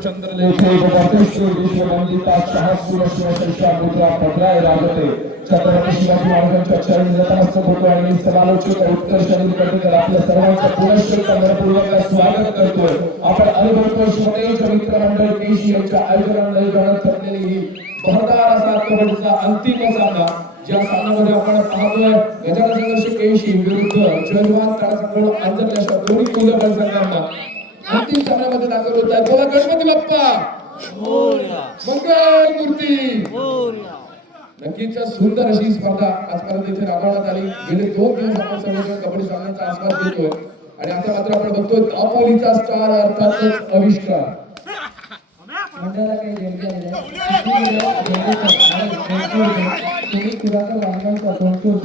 चंद्रलेखे भगवतेश्वर विश्ववंदिता शाहसूर शिवशंशा मुद्रा भद्राय राजते छत्रपती शिवाजी महाराजांच्या चरणी नतमस्तक होतो आणि समालोचक उत्कर्ष अधिकारी आपल्या सर्वांचं पुनश्च मनपूर्वक स्वागत करतोय। आपण अनुभवतोय शिवनेच मित्रमंडळ केशी यांच्या आयोजनाने ठरलेली ही बहरदार असा कबड्डीचा अंतिम सामना, ज्या सामन्यामध्ये आपण पाहतोय गजानन संघर्ष केशी विरुद्ध जयवान तळासकडून अंजली अशा दोन्ही मूल्यवान संघांना अंतिम सामन्यामध्ये दाखल होत आहे। बोला गणपती बाप्पा मोरया, मंगल मूर्ती मोरया। नक्कीच सुंदर अशी स्पर्धा आजपर्यंत इथे राबवण्यात आली। गेले 2 दिवस आपण सर्वजण कबड्डी सामन्यांचा आस्वाद घेतोय आणि आता मात्र आपण बघतोय दापोलीचा स्टार अर्थातच आविष्कार मंडळाला काही देणगी आलेल्या तुम्ही किराकर वांगांचा संतोष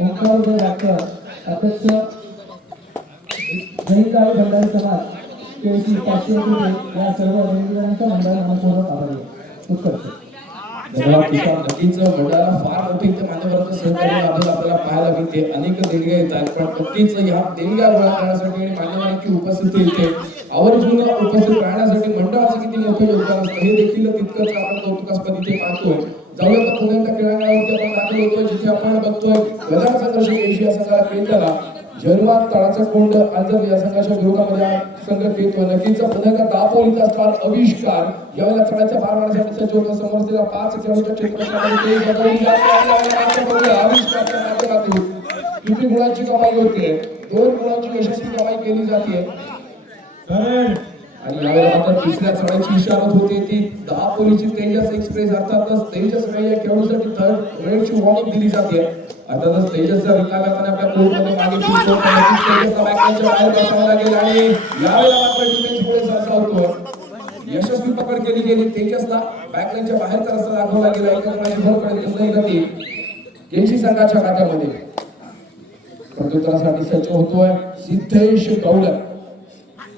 ओंकार डॉक्टर अध्यक्ष जयकाळी भंडारी समाज केसी 500 रुपये या सर्व देणगीदारांच्या मंडळाला मनपूर्वक आभारी आहे। उत्कृष्ट धन्यवाद किसान। नक्कीच मंडळाला फार मोठी इथे मान्यवरांचं सहकार्य आपल्याला पाहायला मिळते। अनेक देणग्या येतात, पण नक्कीच या देणग्या गोळा करण्यासाठी आणि मान्यवरांची उपस्थिती इथे आवर्जून उपस्थित राहण्यासाठी मंडळाचं किती मोठं योगदान असतं हे देखील तितकंच आपण कौतुकास्पद इथे पाहतोय। जाऊया तर पुण्याच्या क्रीडांगणावरती आपण दाखल होतोय, जिथे आपण बघतोय गजानन संघर्ष केशी या संघाला खेळताना जयवान तळाचा कोंड अंजली या संघाच्या विरोधामध्ये संघ खेळतोय। नक्कीच पुन्हा एकदा दापोलीचा स्टार आविष्कार यावेळेला चढायच्या भार मारण्यासाठी सज्ज होता। समोर असलेल्या 5 खेळाडूंच्या क्षेत्रफळामध्ये आविष्कारच्या माध्यमातून किती गुणांची कमाई होते, 2 गुणांची यशस्वी कमाई केली जाते आणि यावेळेला मात्र तिसऱ्या चढाईची इशारत होते ती दापोलीची तेजस एक्सप्रेस अर्थातच तेजस या खेळाडूसाठी थर्ड रेडची वॉर्निंग दिली जाते। अर्थातच तेजसच्या रिकाम्यापणे आपल्या कोर्टमध्ये मागे फिरतो, तेजसला बॅकलाईनच्या बाहेर बसावं लागेल आणि यावेळेला मात्र डिफेन्स पुढे सरसावतो। यशस्वी पकड केली गेली, तेजसला बॅकलाईनच्या बाहेरचा रस्ता दाखवला गेला। एका गुणाची भर पडेल नाही गती केशी संघाच्या खात्यामध्ये। प्रत्युत्तरासाठी सज्ज होतोय सिद्धेश गौड,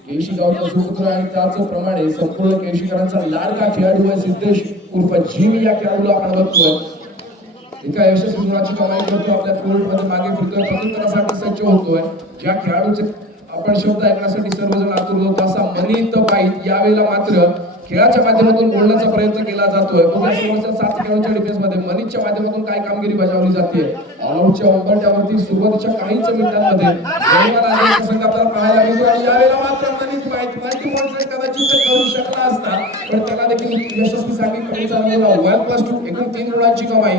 केशी गावचा सुपुत्र आणि त्याचप्रमाणे संपूर्ण केशीकरांचा लाडका खेळाडू आहे सिद्धेश उर्फ जीवी। या खेळाडूला आपण बघतोय एका यशस्वी गुणाची कमाई करतो, आपल्या कोर्टमध्ये मागे फिरतोय, प्रत्युत्तरासाठी सज्ज होतोय। ज्या खेळाडूचे आपण शब्द ऐकण्यासाठी सर्वजण आतुर होतो असा मनीत बाईत यावेळेला मात्र खेळाच्या माध्यमातून बोलण्याचा प्रयत्न केला जातोय। समोरच्या 7 खेळाडूंच्या डिफेन्स मध्ये मनीतच्या माध्यमातून काय कामगिरी बजावली जाते। ऑलआउटच्या उंबरठ्यावरती सुरुवातीच्या काहीच मिनिटांमध्ये संघ आपल्याला पाहायला मिळतो आणि यावेळेला मात्र मनीत बाईत मल्टी कदाचित करू शकला असता, पण त्याला देखील यशस्वी सांगितलं 1+2 एकूण 3 गुणांची कमाई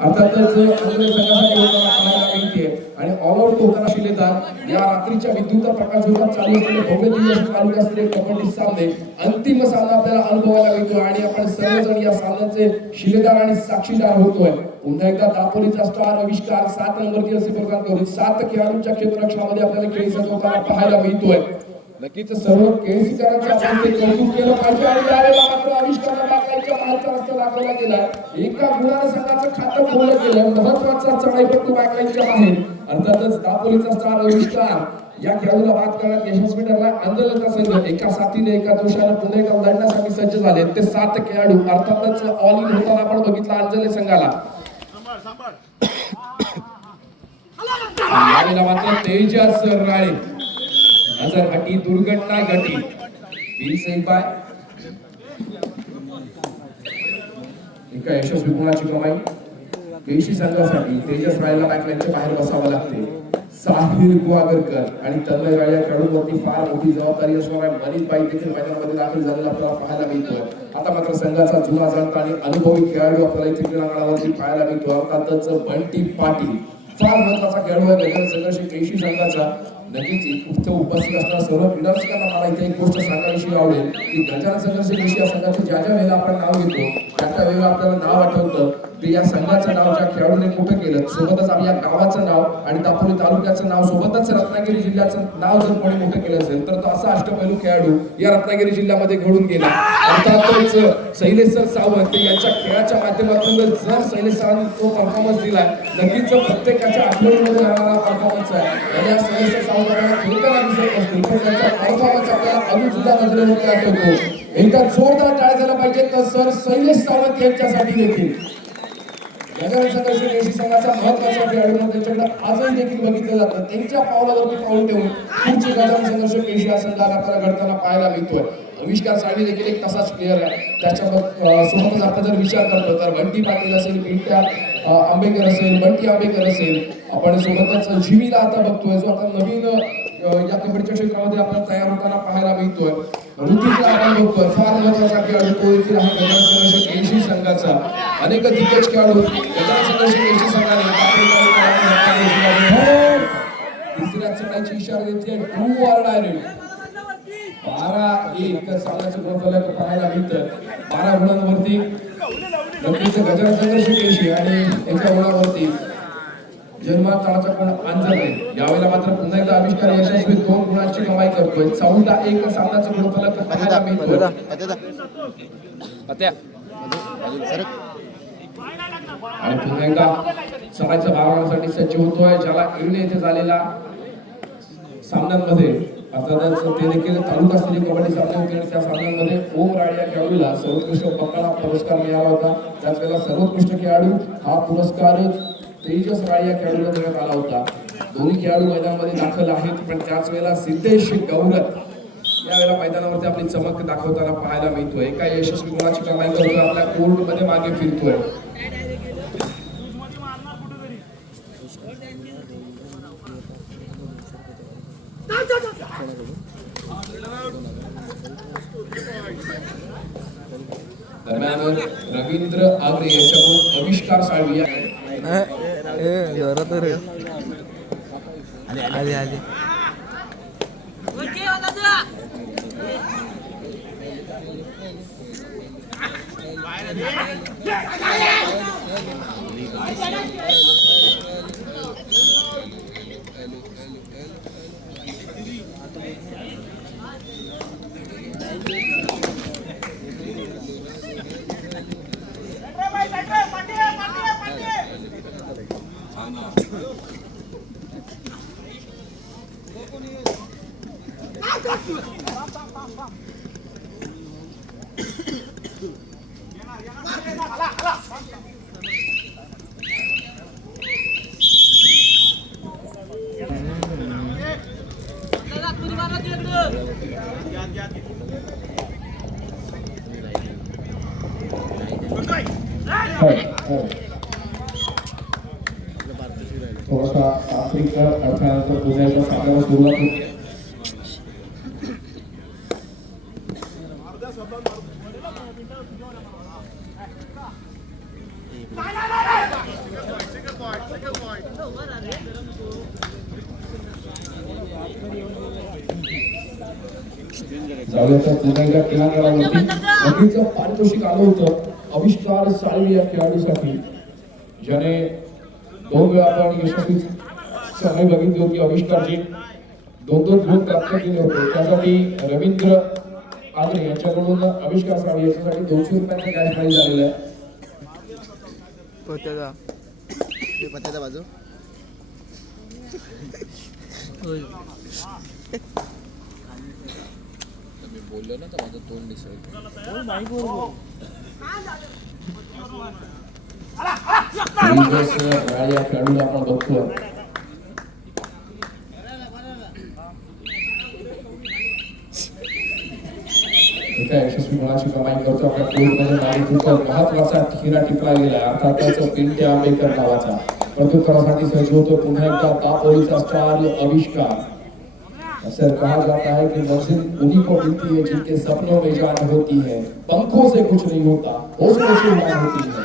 अर्थातच अंजली संघासाठी पाहायला मिळते आणि ऑलआउट होताना शिलेदार या रात्रीच्या विद्युत प्रकाशझोतात चालू असलेले भव्य दिवस तालुका असलेले कबड्डी सामने अंतिम सामना आपल्याला अनुभवायला मिळतो आणि आपण सर्वजण या सामन्याचे शिलेदार आणि साक्षीदार होतोय। पुन्हा एकदा दापोलीचा स्टार आविष्कार 7 नंबर जर्सी प्रदान करून 7 खेळाडूंच्या क्षेत्ररक्षणामध्ये आपल्याला खेळ सजवताना पाहायला मिळतोय। नक्कीच सर्व केसीकरांचं आपण ते कौतुक केलं पाहिजे आणि यावेळेला मात्र आविष्काराला बॅकलाईनच्या बाहेरचा रस्ता दाखवला गेला। एका गुणाने संघाचं खातं खोललं गेलं, महत्त्वाचा चढाईपटू बॅकलाईनच्या बाहेर। अर्थातच दापोलीचा स्टार आविष्कार या खेळाडूला बाद करण्यात यशस्वी ठरला। अंजलीचा संघ एका साथीने एका जोशाने पुन्हा एकदा लढण्यासाठी सज्ज झाले। ते 7 खेळाडू अर्थातच ऑल इन होताना आपण बघितलं अंजली संघाला। यावेळेला मात्र तेजस राळे नजर हटी दुर्घटना घटी 20 बाय एका यशस्वी गुणाची कमाई केशी संघासाठी। तेजस राळेला बॅकलाईनच्या बाहेर बसावं लागते। साहिल गुहागरकर आणि तन्मय राळे या खेळाडूंवरती फार मोठी जबाबदारी असणार आहे। मनीत बाई देखील मैदानामध्ये दाखल झालेला आपल्याला पाहायला मिळतोय। आता मात्र संघाचा जुना जाणता आणि अनुभवी खेळाडू आपल्याला इथे क्रीडांगणावरती पाहायला मिळतो। अर्थातच बंटी पाटील फार महत्वाचा खेळाडू आहे गजानन संघर्ष केशी संघाचा। नक्कीच इथे उपस्थित असणाऱ्या सर्व क्रीडारसिकांना मला इथे एक गोष्ट सांगायची आवडेल की गजानन संघर्ष केशी या संघाचं ज्या वेळेला आपण नाव घेतो त्या वेळेला आपल्याला नाव आठवतं ते या संघाचं नाव ज्या खेळाडूने मोठं केलं, सोबतच आपल्या गावाचं नाव आणि दापोली तालुक्याचं नाव, सोबतच रत्नागिरी जिल्ह्याचं नाव जर कोणी मोठं केलं असेल तर तो असा अष्टपैलू खेळाडू या रत्नागिरी जिल्ह्यामध्ये घडून गेला। अर्थातच शैलेश सावंत यांच्या खेळाच्या माध्यमातून जर शैलेश सावंत तो परफॉर्मन्स दिला, नक्कीच प्रत्येकाच्या आठवणीमध्ये राहणारा परफॉर्मन्स आहे। या शैलेश सावंतांना खेळताना दिसत असतील पण त्यांचा परफॉर्मन्स आपल्याला अजून सुद्धा नजरेमध्ये आठवतो। एकदा जोरदार टाळ्या झाल्या पाहिजे तर सर शैलेश सावंत यांच्यासाठी देखील गजानन संघर्ष केसी संघाचा महत्वाचा खेळाडू म्हणून त्यांच्याकडे आजही देखील बघितलं जातं. त्यांच्या पावलावरती पाऊल ठेवून पुढची गजानन संघर्ष केसी हा संघाला आपल्याला घडताना पाहायला मिळतोय. आविष्कार साळवी देखील एक तसाच प्लेअर आहे. त्याच्यासोबतच आपण जर विचार करतो तर बंटी पाटील असेल, पिंट्या आंबेकर असेल, बंटी आंबेकर असेल, आपण सोबतच जीवीला आता बघतोय जो आता नवीन या कबड्डीच्या क्षेत्रामध्ये आपण तयार होताना पाहायला मिळतोय. ऋतिकला आपण बघतोय, फार महत्वाचा खेळाडू तो देखील आहे गजानन संघर्ष केसी संघाचा. अनेक दिग्गज खेळाडू गजानन संघर्ष केसी संघाने तिसऱ्या चढाईची इशारा देते. ट्रू ऑर डायरेक्ट 12-1 सामन्याचं गुणफलक पाहायला मिळतं. 12 गुणांवरती नक्कीच गजानन संघर्ष केसी आणि एका गुणावरती जन्मा तळाचा कोण अंजन आहे. यावेळेला मात्र पुन्हा एकदा आविष्कार यशस्वी 2 गुणांची कमाई करतोय. 14-1 सामन्याचं गुणफलक पाहायला मिळतोय. आणि पुन्हा एकदा सरायचा भागवण्यासाठी सज्ज होतोय. ज्याला इरणे येथे झालेला सामन्यांमध्ये अर्थातच ते देखील तालुका स्तरीय कबड्डी सामने होते आणि त्या सामन्यांमध्ये ओम राड या खेळाडूला सर्वोत्कृष्ट पकडा पुरस्कार मिळाला होता. त्याच वेळेला सर्वोत्कृष्ट खेळाडू हा पुरस्कार तेजस राड या खेळाडूला देण्यात आला होता. दोन्ही खेळाडू मैदानामध्ये दाखल आहेत, पण त्याच वेळेला सिद्धेश गौरत यावेळेला मैदानावरती आपली चमक दाखवताना पाहायला मिळतोय. एका यशस्वी गुणाची कमाई करतोय, आपल्या कोर्टमध्ये मागे फिरतोय. दरम्यान रवींद्र आगरे यांच्याकडून आविष्कार साळवी थोडासा तांत्रिक अडथळ्यानंतर पुन्हा एकदा सामन्याला सुरुवात होते. जाऊयाचा पुन्हा एकदा क्रीडांगणावरती नक्कीच पारितोषिक आलं होतं आविष्कार साळवी या खेळाडूसाठी, ज्याने 2 वेळा आपण यशस्वी सहभागी बघितली होती. आविष्कारजी 2 गुण प्राप्त केले होते. त्यासाठी रवींद्र आगरे यांच्याकडून आविष्कार साळवी याच्यासाठी 200 रुपयांचे कॅश प्राइज झालेलं आहे. पत्त्याचा बाजू मी बोललो ना तर माझं तोंड दिसत या खेळाडूला आपण बघतोय. एका यशस्वी गुणाची कमाई करतो. आपल्या कोर्टमध्ये मागे महत्वाचा ठिरा टिपला गेला, अर्थातच पिंट्या आंबेकर नावाचा. प्रत्युत्तरासाठी सज्ज होतो पुन्हा एकदा दापोलीचा स्टार आविष्कार. ऐसा कहा जाता है कि मंजिल उन्हीं को मिलती है जिनके सपनों में जान होती है. पंखों से कुछ नहीं होता, हौसलों से उड़ान होती है.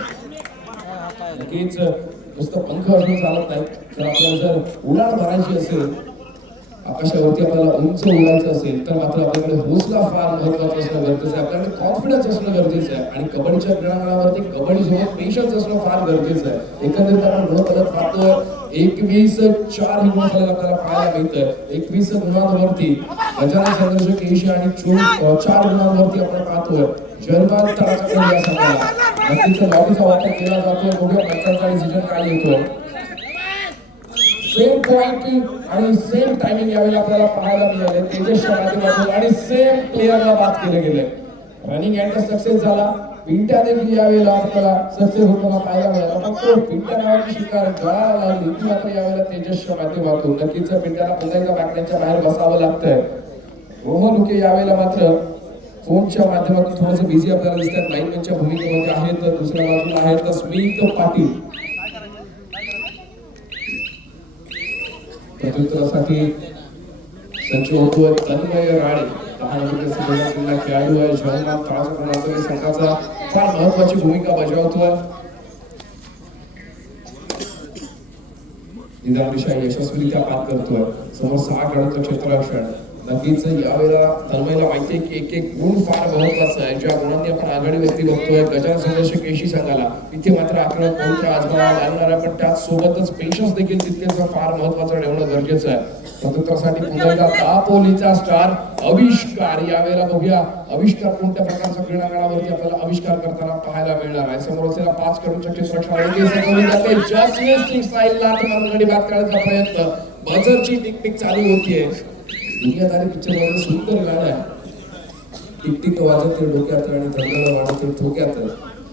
नक्कीच नुसतं पंख असणं चालत नाही, तर आपल्याला जर उडान भरायची असेल, आकाशावरती आपल्याला उंच उडायचं असेल, तर मात्र आपल्याकडे हौसला फार महत्वाचा असणं गरजेचं आहे. आपल्याकडे कॉन्फिडन्स असणं गरजेचं आहे. आणि कबड्डीच्या क्रीडांगणावरती कबड्डी सोबत पेशन्स असणं फार गरजेचं आहे. एकंदरीत आपण गुणपदक पाहतोय 21-4 ही गुणफलक आपल्याला पाहायला मिळतंय. 21 गुणांवरती गजानन संघर्ष केसी आणि 4 गुणांवरती आपण पाहतोय जर्मन तळाचा या संघाला. नक्कीच लॉबीचा वापर केला जातोय. बघूया नंतरचा डिसिजन काय येतोय. सेम पॉइंट आणि सेम टायमिंग यावेळी आपल्याला पाहायला मिळाले. तेजसच्या माध्यमातून आणि सेम प्लेयरला बाद केले गेले. रनिंग एंड सक्सेस झाला. पिंट्या देखील यावेळेला आपल्याला सक्सेस होताना पाहायला मिळाला. फक्त पिंट्या नावाची शिकार गळाला लागली ती मात्र यावेळेला तेजसच्या माध्यमातून नक्कीच पिंट्याला पुन्हा एकदा बॅकलाईनच्या बाहेर बसावं लागतंय. रोहन उके यावेळेला मात्र फोनच्या माध्यमातून थोडस बिझी आपल्याला दिसतात. लाईनमॅनच्या भूमिकेमध्ये आहेत. दुसऱ्या बाजूला आहेत स्मित पाटील. प्रत्युत्तरासाठी संच होतोय तन्मय राणे. 10 नंबरचा खेळाडू आहे. जवाहरलाल त्रास संघाचा फार महत्वाची भूमिका बजावतोय. निदानशाही यशस्वीरित्या पार करतोय. समोर 6 खेळाडूंचं क्षेत्ररक्षण. नक्कीच यावेळेला तन्मयला माहितीये की एक एक गुण फार महत्वाचा आहे. ज्या गुणांनी आपण आघाडीवरती बघतोय गजानन संघर्ष केशी संघाला तिथे मात्र आक्रमक पवित्र आजमावा लागणार आहे. पण त्याच सोबतच पेशन्स देखील तितकेच फार महत्वाचं ठेवणं गरजेचं आहे. प्रत्युत्तरासाठी पुन्हा एकदा दापोलीचा स्टार आविष्कार. यावेळेला बघूया आविष्कार कोणत्या प्रकारच्या क्रीडांगणावरती आपल्याला आविष्कार करताना पाहायला मिळणार आहे. समोर असलेला 5 खेळाडूंच्या क्षेत्ररक्षणावरती जस्ट स्टाईलला गडी बाद करण्याचा प्रयत्न. बझरची टिकटिक चालू होतीये. दुनियादारी पिक्चर मध्ये सुंदर गाणं आहे. टिकटिक वाजते डोक्यात आणि धडधड वाजते ठोक्यात.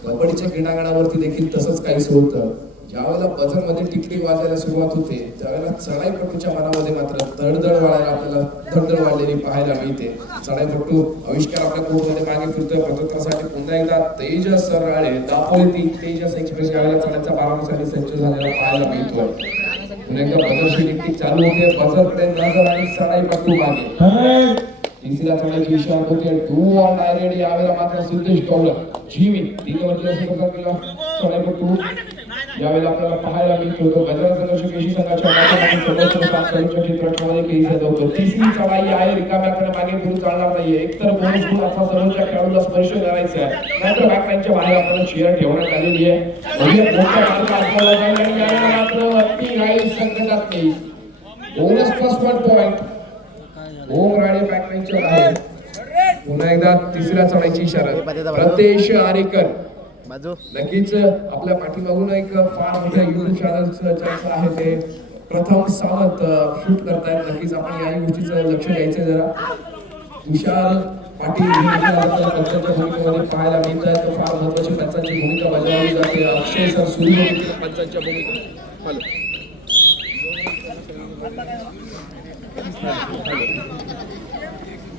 कबड्डीच्या क्रीडांगणावरती देखील तसंच काहीच होतं. ज्यावेळेला बझर मध्ये टिकटिक वाजायला सुरुवात होते त्यावेळेला चढाईपटूच्या मनामध्ये मात्र धडधड वाढायला आपल्याला धडधड वाढलेली पाहायला मिळते. चढाईपटू आविष्कार आपल्या कोर्टमध्ये मागे फिरतोय. प्रत्युत्तरासाठी पुन्हा एकदा तेजस राळे. दापोली तेजस एक्सप्रेस यावेळेला चढाईचा 12 सज्ज झालेला पाहायला मिळतोय. पुन्हा एकदा बझरची टिकटिक चालू होते. बझरकडे नजर आणि चढाईपटू मागे. तिसऱ्या चढाईची इशारा होते. 2 ऑन डायरेक्ट यावेळेला मात्र सिद्धेश गौड जीवी 3 वरती असं केला चढाईपटू यावेळेला आपल्याला पाहायला मिळतो. गजानन संघर्ष केशी संघाच्या माध्यमातून सर्वोच्च 7 खेळाडूंच्या क्षेत्ररक्षणामध्ये केली जात होतं. तिसरी चढाई आहे. रिकाम्याकडे मागे फिरून चालणार नाहीये. एकतर बोनस गुण अथवा सर्वोच्च खेळाडूला स्पर्श करायचा आहे नाहीतर बॅकलाईनच्या बाहेर आपल्याला चेअर ठेवण्यात आलेली आहे. मोठा मार्ग आपल्याला जाईल आणि यावेळेला मात्र वरती राहील संकटात नाही. Bonus plus 1 point. Om Rane बॅकलाईनच्या बाहेर. पुन्हा एकदा तिसऱ्या चढाईची इशारा. प्रतेश आरेकर नक्कीच आपल्या पाठीमागून एक फार मोठ्या युट्यूब चॅनलचं आहे ते प्रथम सावंत शूट करतायत. नक्कीच आपण या गोष्टीचं लक्ष द्यायचं जरा. तुषार पाटील पंचांच्या भूमिकेमध्ये पाहायला मिळत आहे. तर फार महत्वाची पंचांची भूमिका बजावली जाते. अक्षय सर सूर्य पंचांच्या भूमिका.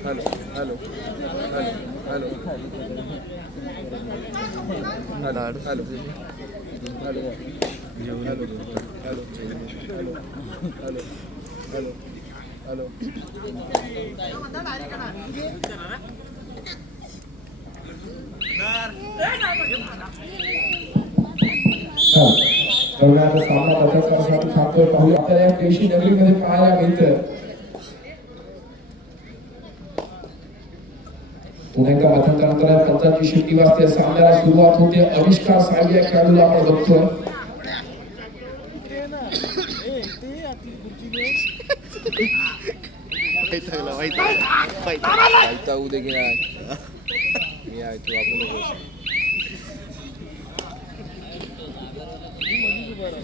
Hello hello hello hello hello hello hello सामना पत्रकारासाठी थांबतोय. पाहूया आपल्याला या केशी नगरीमध्ये पाहायला मिळतं. पुन्हा एकदा मध्यंतरानंतर पंचांची शिट्टी वाजते. सामन्याला सुरुवात होते. आविष्कार साहेब या खेळाडूला आपण बघतोय.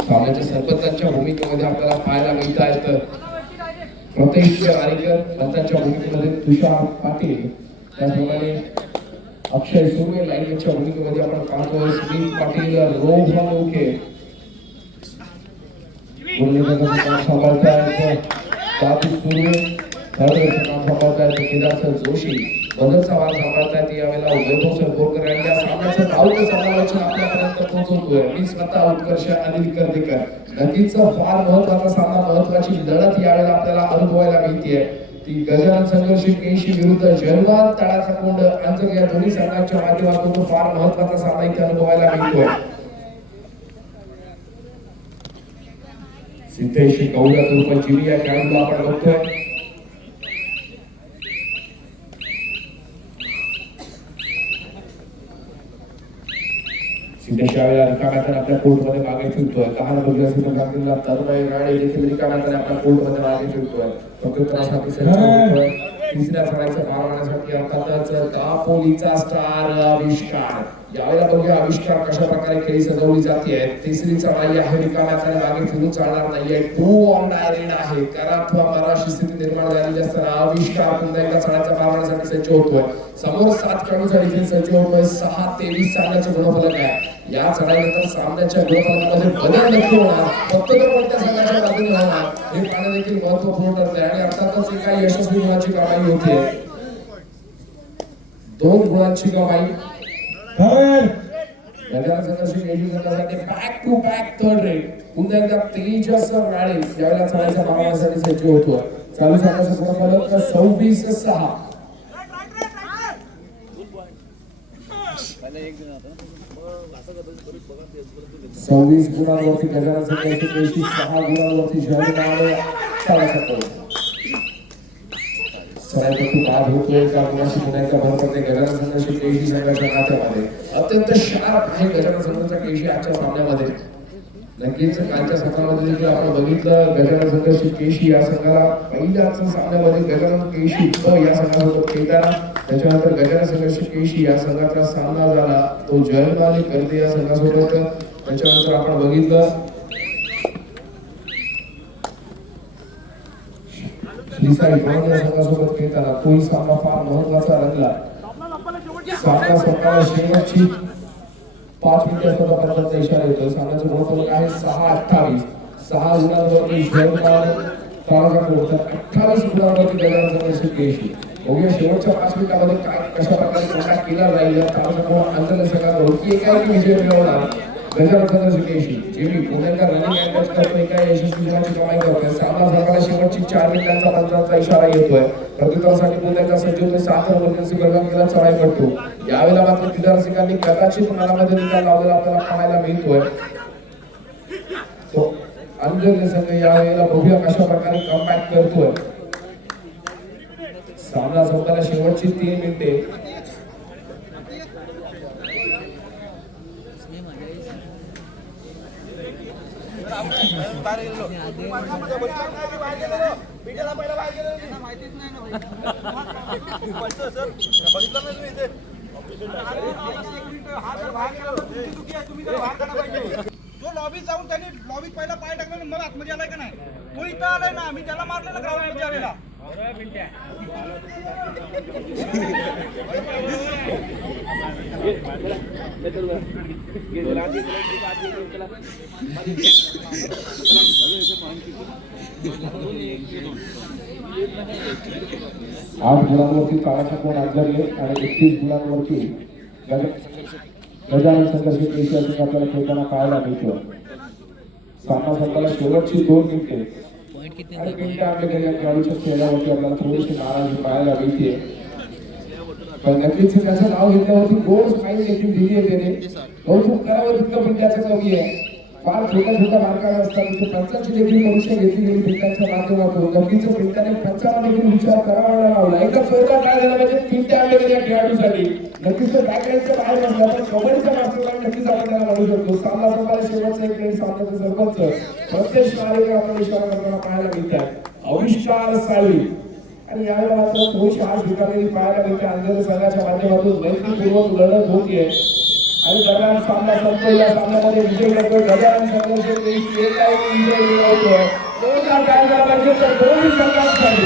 सामन्याच्या सरपंचांच्या भूमिकेमध्ये आपल्याला पाहायला मिळत आहेत. प्रतेश आरेकर पंचांच्या भूमिकेमध्ये तुषार पाटील. त्याचप्रमाणे अक्षय सुर्वे लाईनच्या भूमिकेमध्ये आपण पाहतोय. स्मित पाटील रोहन उके सांभाळतायत. दादू सुर्वे सांभाळतायत. केदार जोशी बदलचा वार सांभाळतायत. यावेळेला वैभव सर बोरकर यांनी या सामन्याचं धावतं समालोचन आपल्यापर्यंत पोहोचवतोय. मी स्वतः उत्कर्ष अनिल कर्दीकर. नक्कीच फार महत्वाचा सामना महत्वाची लढत यावेळेला आपल्याला अनुभवायला मिळतेय. ती गजानन संघर्ष केशी विरुद्ध जर्मन तळाचा कोंड अंजग या दोन्ही संघांच्या माध्यमातून फार महत्वाचा सामना इथे अनुभवायला मिळतोय. सिद्धेश गौडा उर्फ जिवी या खेळाडूला आपण बघतोय. सिद्धेश यावेळेला रिकाम्यात आपल्या कोर्टमध्ये मागे फिरतोय. 10 नंबरच्या क्षेत्ररक्षणाला तन्मय राणे देखील रिकाम्यात आपल्या कोर्टमध्ये मागे फिरतोय. प्रत्युत्तरासाठी संच होतोय. तिसऱ्या चढाईचं पार पाडण्यासाठी अर्थातच दापोलीचा स्टार आविष्कार. यावेळेला बघूया आविष्कार कशा प्रकारे खेळी सजवली जाते. तिसरी चढाई आहे, रिकाम्या हाताने मागे फिरून चालणार नाहीये. 2 ऑन डायरेक्ट आहे. करा अथवा मरा अशी स्थिती निर्माण झालेली असताना आविष्कार पुन्हा एकदा चढायचा मारण्यासाठी सज्ज होतोय. समोर 7 खेळाडूंचा डिफेन्स सज्ज होतोय. 6-23 सामन्याचे गुणफलक आहे. या चढाईनंतर सामन्याच्या गुणफलकामध्ये बदल नक्की होणार, फक्त तर कोणत्या संघाच्या बाजूने होणार हे पाहणे देखील महत्त्वपूर्ण ठरते. आणि अर्थातच एका यशस्वी गुणाची कमाई होते. 2 गुणांची कमाई. गजानन संघर्ष केली संघासाठी back to back third rate. पुन्हा एकदा तेजस राळे यावेळेला चढाईच्या मारण्यासाठी सज्ज होतो. चालू सामन्याचा गुणफलक 26-6. 26 गुणांवरती गजानन संघर्ष केली, 6 गुणांवरती जयमाने सरायपट्टू बाद होतोय का गुणाशी पुन्हा एकदा भर पडते गजानन संघर्ष केली संघाच्या नात्यामध्ये. अत्यंत शार्प आहे गजानन संघाचा केशी आजच्या सामन्यामध्ये. नक्कीच कालच्या सामन्यामध्ये देखील आपण बघितलं गजानन संघर्ष केशी या संघाला पहिल्याच सामन्यामध्ये गजानन केशी या संघासोबत खेळताना त्याच्यानंतर गजानन संघर्ष केशी या संघाचा सामना झाला तो जयमाने करते या संघासोबत. त्याच्यानंतर आपण बघितलं श्रीसाई या संघासोबत खेळताना तोही सामना फार महत्वाचा रंगला. सामना संपला शेवटची 5 मिनिटे असताना पंचांचा इशारा येतो. सामन्याचं गुणफलक आहे 6-28. 6 गुणांवरती जयमाने 28 गुणांवरती गजानन संघर्ष केशी. बघूया शेवटच्या 5 मिनिटांमध्ये काय कशा प्रकारे कॉन्टॅक्ट केला जाईल. आंदोलन संघाकडून की एकाएकी विजय मिळवणार गजानन संघर्ष केशी. जिमी पुन्हा एकदा रनिंग अटॅच करतोय, काय यशस्वी गुणाची कमाई करतोय. सामना संपला शेवटची 4 मिनिटांचा पंचांचा इशारा येतोय. प्रत्युत्तरासाठी पुन्हा एकदा सज्ज होते. 7 इमर्जन्सी गळगाव चढाईपट्टू. यावेळेला मात्र क्रीडारसिकांनी कदाचित मनामध्ये निकाल लावलेला आपल्याला पाहायला मिळतोय. तो अंजली संघ यावेळेला बघूया कशा प्रकारे कमबॅक करतोय. सामना संपला शेवटची 3 मिनिटे. जो लॉबी जाऊन त्यांनी लॉबी पहिला पाय टाकला मग आतमध्ये आलाय का नाही, तो इथं आलाय ना, मी त्याला मारले ना ग्राउंड मध्ये आलेला. आठ गुणांवरती काळाचा कोण आदरले आणि 31 गुणांवरती गजानन संघर्ष केशी आपल्याला खेळताना पाहायला मिळतो. सामना संपला शेवटची 2 मिनिटे आणि मिनिटं आपल्या या खेळाडूच्या चेहऱ्यावरती आपल्याला थोडीशी नाराजी पाहायला मिळते. पण नक्कीच त्याचं नाव घेतल्यावरती गोड स्माईल देखील दिली आहे त्याने. कौतुक करावं तितकं पिंट्याचं कमी आहे. फार छोट्या मार्गाने असतात तिथे पंचांची देखील परीक्षा घेतली गेली पिंट्याच्या माध्यमातून. नक्कीच पिंट्याने पंचांना देखील विचार करावा लावला. एका चोरला काय झालं म्हणजे पिंट्या आले या खेळाडूसाठी. नक्कीच तो बॅकलाईनच्या बाहेर नसला पण कबड्डीचा मास्टर नक्कीच आपण त्याला म्हणू शकतो. सामना संपला शेवटचा एक मिनिट सामन्याचं सरपंच प्रत्येक शाळेकडे आपण इशारा करताना पाहायला मिळतात. आविष्कार साळवी आणि यावेळेला मात्र थोडीशी आज स्वीकारलेली पाहायला मिळते. आंदोलन संघाच्या माध्यमातून मैत्रीपूर्वक लढत होतीये आणि दरम्यान सामना संपतो. या सामन्यामध्ये विजय करतोय गजानन संघर्ष केशी. एकाएकी विजय मिळवतोय. जोरदार टाळ्या पाहिजे तर दोन्ही संघांसाठी.